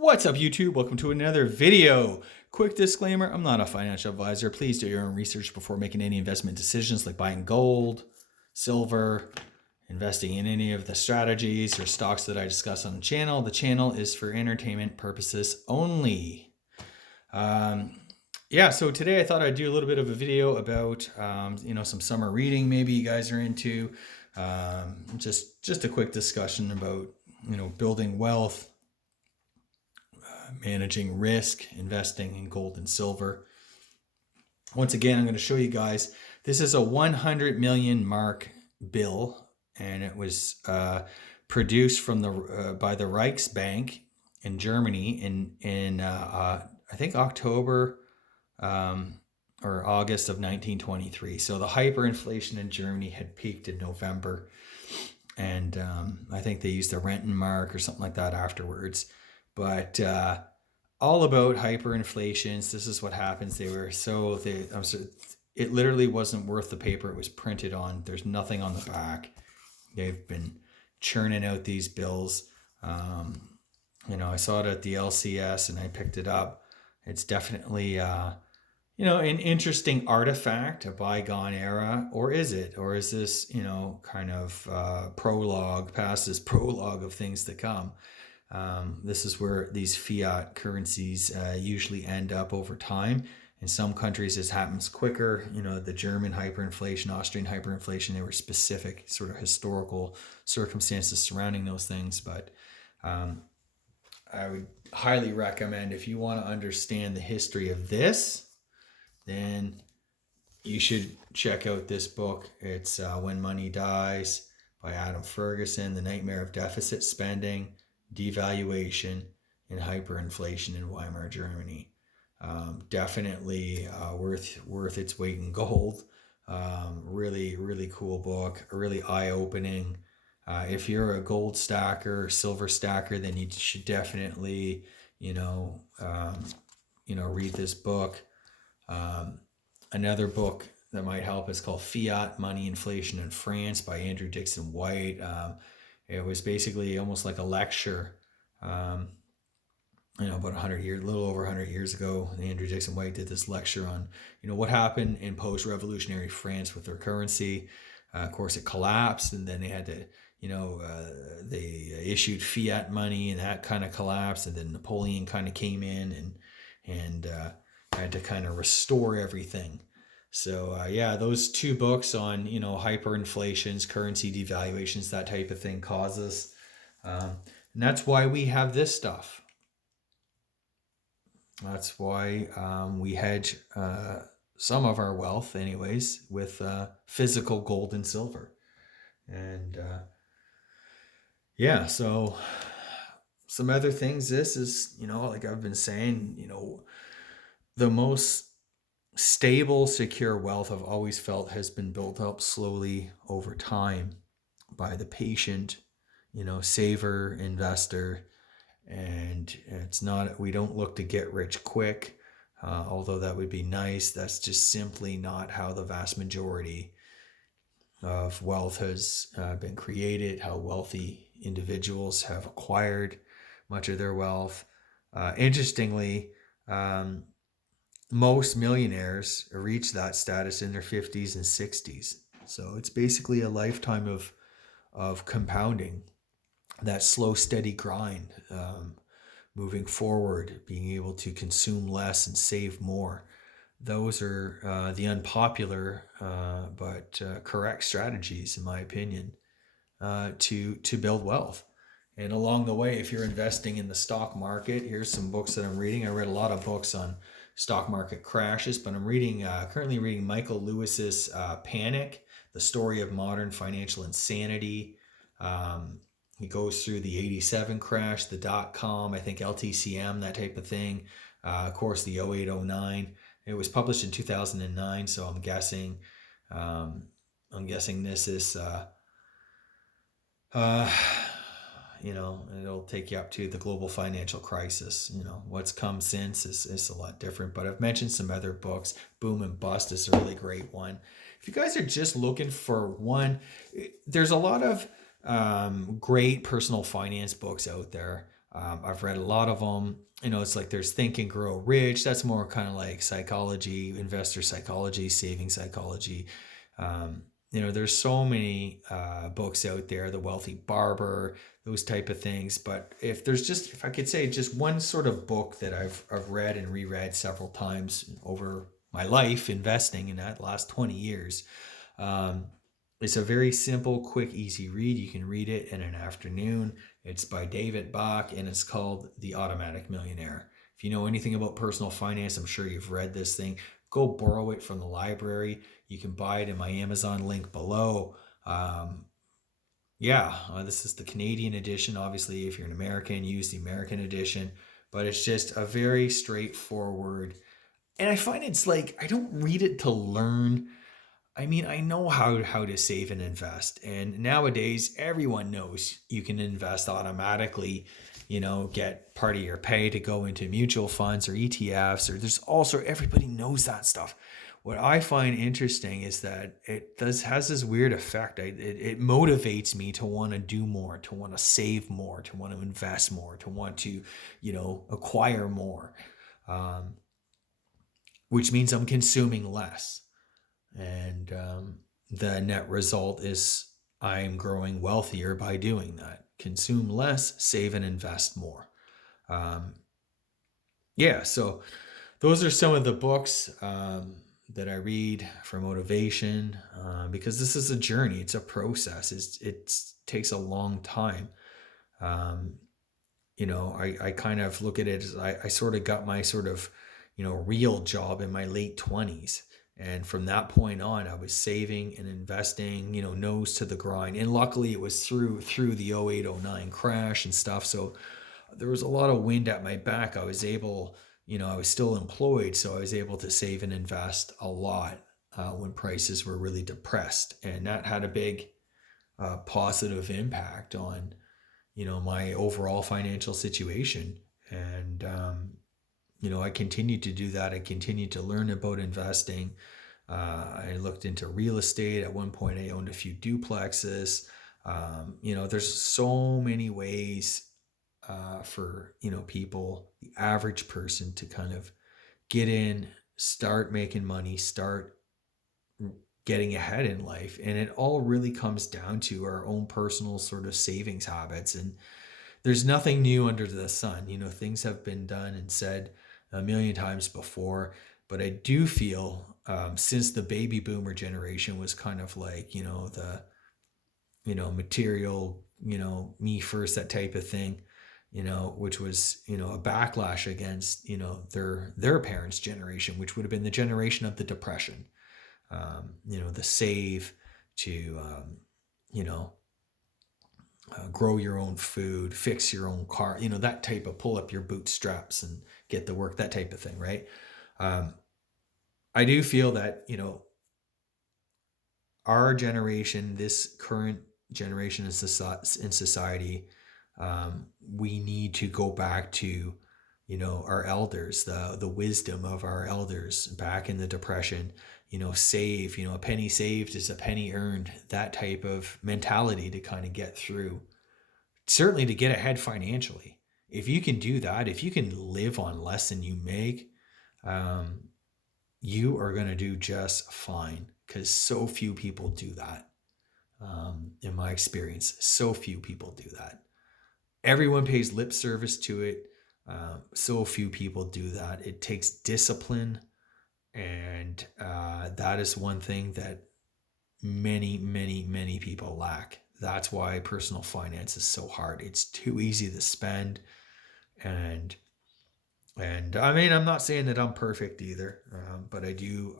What's up, YouTube? Welcome to another video. Quick disclaimer, I'm not a financial advisor. Please do your own research before making any investment decisions like buying gold, silver, investing in any of the strategies or stocks that I discuss on the channel. The channel is for entertainment purposes only. So today I thought I'd do a little bit of a video about, some summer reading maybe you guys are into. Just a quick discussion about, building wealth, managing risk, investing in gold and silver. Once again, I'm going to show you guys, this is a 100 million mark bill, and it was produced from by the Reichsbank in Germany in I think October or August of 1923. So the hyperinflation in Germany had peaked in November, and I think they used the Rentenmark or something like that afterwards. But all about hyperinflations. This is what happens. It literally wasn't worth the paper it was printed on. There's nothing on the back. They've been churning out these bills. I saw it at the LCS and I picked it up. It's definitely, an interesting artifact, a bygone era, or is it? Or is this, kind of past this prologue of things to come? This is where these fiat currencies usually end up over time. In some countries, this happens quicker. The German hyperinflation, Austrian hyperinflation, there were specific sort of historical circumstances surrounding those things. But I would highly recommend, if you want to understand the history of this, then you should check out this book. It's When Money Dies by Adam Ferguson, The Nightmare of Deficit Spending, Devaluation, and Hyperinflation in Weimar Germany. Definitely worth its weight in gold. Really, really cool book. Really eye-opening. If you're a gold stacker or silver stacker, then you should definitely, read this book. Another book that might help is called Fiat Money, Inflation in France by Andrew Dixon White. It was basically almost like a lecture, about 100 years, a little over 100 years ago. Andrew Dixon White did this lecture on, what happened in post-revolutionary France with their currency. Of course, it collapsed, and then they had to, they issued fiat money, and that kind of collapsed. And then Napoleon kind of came in and had to kind of restore everything. So those two books on, hyperinflations, currency devaluations, that type of thing causes. And that's why we have this stuff. That's why we hedge some of our wealth anyways with physical gold and silver. And so some other things, this is, like I've been saying, the most stable, secure wealth I've always felt has been built up slowly over time by the patient, saver, investor. And we don't look to get rich quick, although that would be nice. That's just simply not how the vast majority of wealth has been created, how wealthy individuals have acquired much of their wealth. Interestingly, most millionaires reach that status in their 50s and 60s. So it's basically a lifetime of compounding, that slow, steady grind, moving forward, being able to consume less and save more. Those are the unpopular but correct strategies, in my opinion, to build wealth. And along the way, if you're investing in the stock market, here's some books that I'm reading. I read a lot of books on stock market crashes, but I'm currently reading Michael Lewis's Panic, The Story of Modern Financial Insanity. He goes through the 87 crash, the dot-com, I think LTCM, that type of thing. Of course, the 08-09. It was published in 2009, so I'm guessing this is it'll take you up to the global financial crisis. What's come since is a lot different. But I've mentioned some other books. Boom and Bust is a really great one. If you guys are just looking for one, there's a lot of great personal finance books out there. I've read a lot of them. It's like there's Think and Grow Rich. That's more kind of like psychology, investor psychology, saving psychology. Um, there's so many books out there, The Wealthy Barber, those type of things. But if I could say just one sort of book that I've read and reread several times over my life investing in that last 20 years, um, it's a very simple, quick, easy read. You can read it in an afternoon. It's by David Bach and it's called The Automatic Millionaire. If you know anything about personal finance, I'm sure you've read this thing. Go borrow it from the library. You can buy it in my Amazon link below. Um, this is the Canadian edition. Obviously, if you're an American, use the American edition. But it's just a very straightforward. And I find it's like, I don't read it to learn. I mean, I know how to save and invest. And nowadays, everyone knows you can invest automatically, get part of your pay to go into mutual funds or ETFs, or there's also, everybody knows that stuff. What I find interesting is that has this weird effect. It motivates me to want to do more, to want to save more, to want to invest more, to want to, acquire more, um, which means I'm consuming less. And the net result is I'm growing wealthier by doing that. Consume less, save and invest more. Um, so those are some of the books that I read for motivation because this is a journey, it's a process, it takes a long time. Um, I kind of look at it as I sort of got my sort of, real job in my late 20s. And from that point on, I was saving and investing, nose to the grind. And luckily it was through the 0809 crash and stuff. So there was a lot of wind at my back. I was still employed. So I was able to save and invest a lot when prices were really depressed. And that had a big positive impact on my overall financial situation. And I continued to do that. I continued to learn about investing. I looked into real estate. At one point I owned a few duplexes. There's so many ways for people, the average person, to kind of get in, start making money, start getting ahead in life. And it all really comes down to our own personal sort of savings habits. And there's nothing new under the sun. Things have been done and said a million times before. But I do feel since the baby boomer generation was kind of like, the, material, me first, that type of thing, which was, a backlash against, their parents' generation, which would have been the generation of the Depression. The save to, you know, grow your own food, fix your own car, that type of pull up your bootstraps and get to work, that type of thing, right? Um, I do feel that, our generation, this current generation in society, we need to go back to, our elders, the wisdom of our elders back in the Depression. Save, a penny saved is a penny earned, that type of mentality to kind of get through, certainly to get ahead financially. If you can do that, if you can live on less than you make, um, you are going to do just fine, because so few people do that. In my experience, so few people do that. Everyone pays lip service to it. So few people do that. It takes discipline. And that is one thing that many, many, many people lack. That's why personal finance is so hard. It's too easy to spend. And I mean, I'm not saying that I'm perfect either, but I do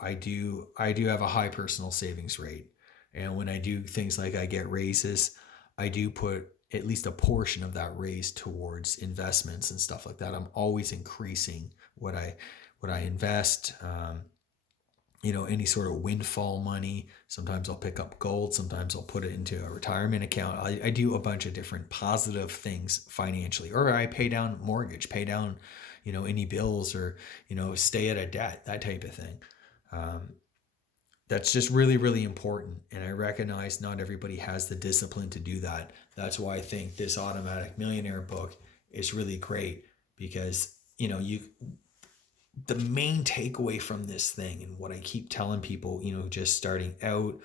have a high personal savings rate. And when I do things like I get raises, I do put at least a portion of that raise towards investments and stuff like that. I'm always increasing what I invest. Any sort of windfall money. Sometimes I'll pick up gold. Sometimes I'll put it into a retirement account. I do a bunch of different positive things financially, or I pay down mortgage, pay down, any bills, or, stay at a debt, that type of thing. Um, that's just really, really important. And I recognize not everybody has the discipline to do that. That's why I think this Automatic Millionaire book is really great because, the main takeaway from this thing, and what I keep telling people, just starting out,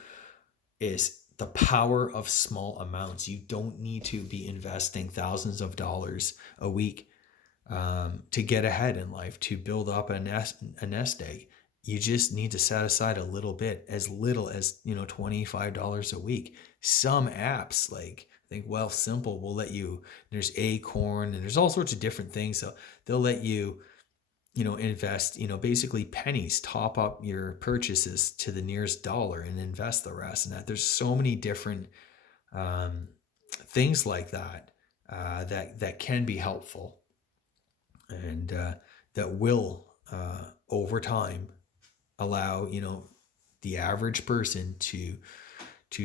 is the power of small amounts. You don't need to be investing thousands of dollars a week to get ahead in life, to build up a nest egg. You just need to set aside a little bit, as little as $25 a week. Some apps, like I think Wealth Simple, will let you. There's Acorn, and there's all sorts of different things. So they'll let you invest, basically pennies, top up your purchases to the nearest dollar and invest the rest. And that there's so many different things like that that can be helpful, and that will over time allow the average person to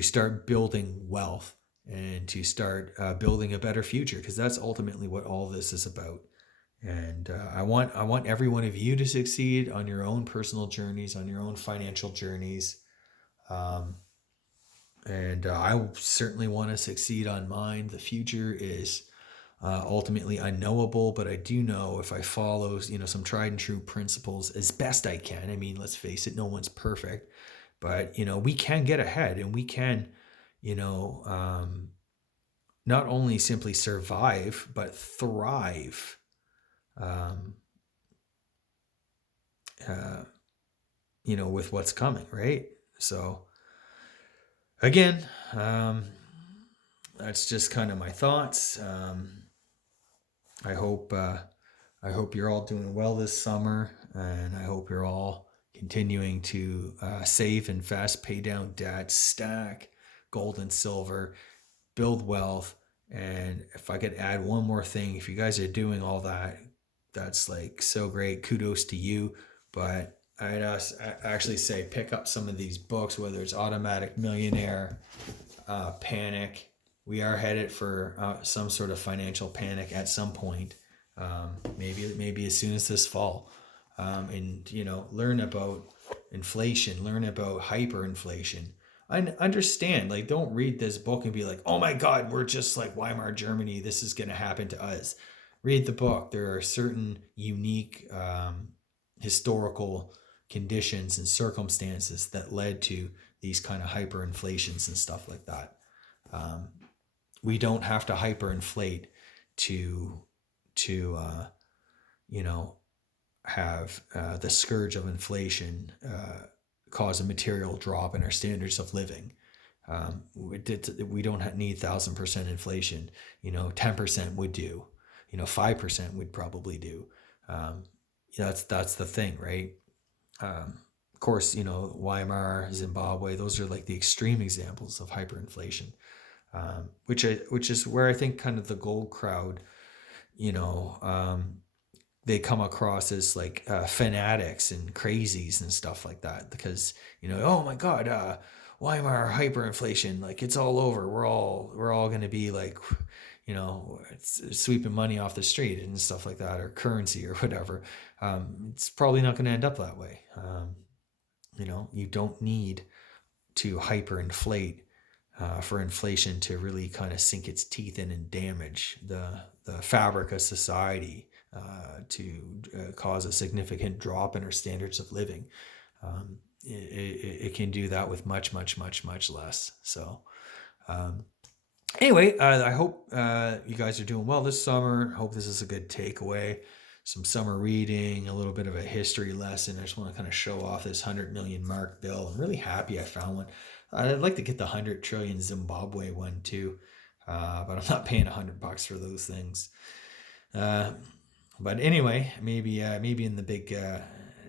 start building wealth and to start building a better future, because that's ultimately what all this is about. And I want every one of you to succeed on your own personal journeys, on your own financial journeys. And I certainly want to succeed on mine. The future is ultimately unknowable, but I do know, if I follow some tried and true principles as best I can. I mean, let's face it, no one's perfect, but we can get ahead, and we can not only simply survive but thrive. Um, with what's coming, right? So again, that's just kind of my thoughts. I hope you're all doing well this summer, and I hope you're all continuing to save, invest, pay down debt, stack gold and silver, build wealth. And if I could add one more thing, if you guys are doing all that, that's like so great. Kudos to you. But I'd actually say pick up some of these books, whether it's Automatic Millionaire, Panic. We are headed for some sort of financial panic at some point. Maybe as soon as this fall. And learn about inflation, learn about hyperinflation. I understand, like, don't read this book and be like, oh my God, we're just like Weimar Germany, this is going to happen to us. Read the book. There are certain unique historical conditions and circumstances that led to these kind of hyperinflations and stuff like that. We don't have to hyperinflate to have the scourge of inflation cause a material drop in our standards of living. We don't need 1,000% inflation. 10% would do. 5% would probably do. That's the thing, right? Of course, Weimar, Zimbabwe, those are like the extreme examples of hyperinflation, which is where I think kind of the gold crowd, they come across as like fanatics and crazies and stuff like that, because oh my God, Weimar hyperinflation, like it's all over. We're all going to be like, sweeping money off the street and stuff like that, or currency or whatever. It's probably not going to end up that way. You don't need to hyperinflate for inflation to really kind of sink its teeth in and damage the fabric of society, to cause a significant drop in our standards of living. It can do that with much, much, much, much less. So anyway, I hope you guys are doing well this summer. I hope this is a good takeaway. Some summer reading, a little bit of a history lesson. I just want to kind of show off this 100 million mark bill. I'm really happy I found one. I'd like to get the 100 trillion Zimbabwe one too, but I'm not paying $100 for those things. But anyway, maybe in the big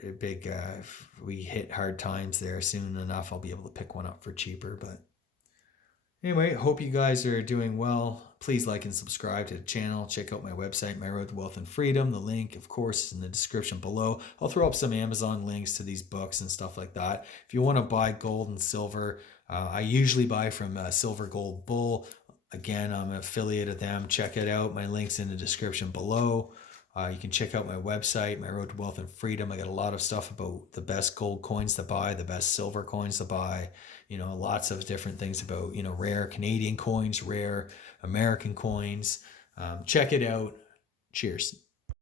if we hit hard times there soon enough, I'll be able to pick one up for cheaper. But anyway, hope you guys are doing well. Please like and subscribe to the channel. Check out my website, My Road to Wealth and Freedom. The link, of course, is in the description below. I'll throw up some Amazon links to these books and stuff like that. If you want to buy gold and silver, I usually buy from Silver Gold Bull. Again, I'm an affiliate of them. Check it out. My link's in the description below. You can check out my website, My Road to Wealth and Freedom. I got a lot of stuff about the best gold coins to buy, the best silver coins to buy, lots of different things about, rare Canadian coins, rare American coins. Check it out. Cheers.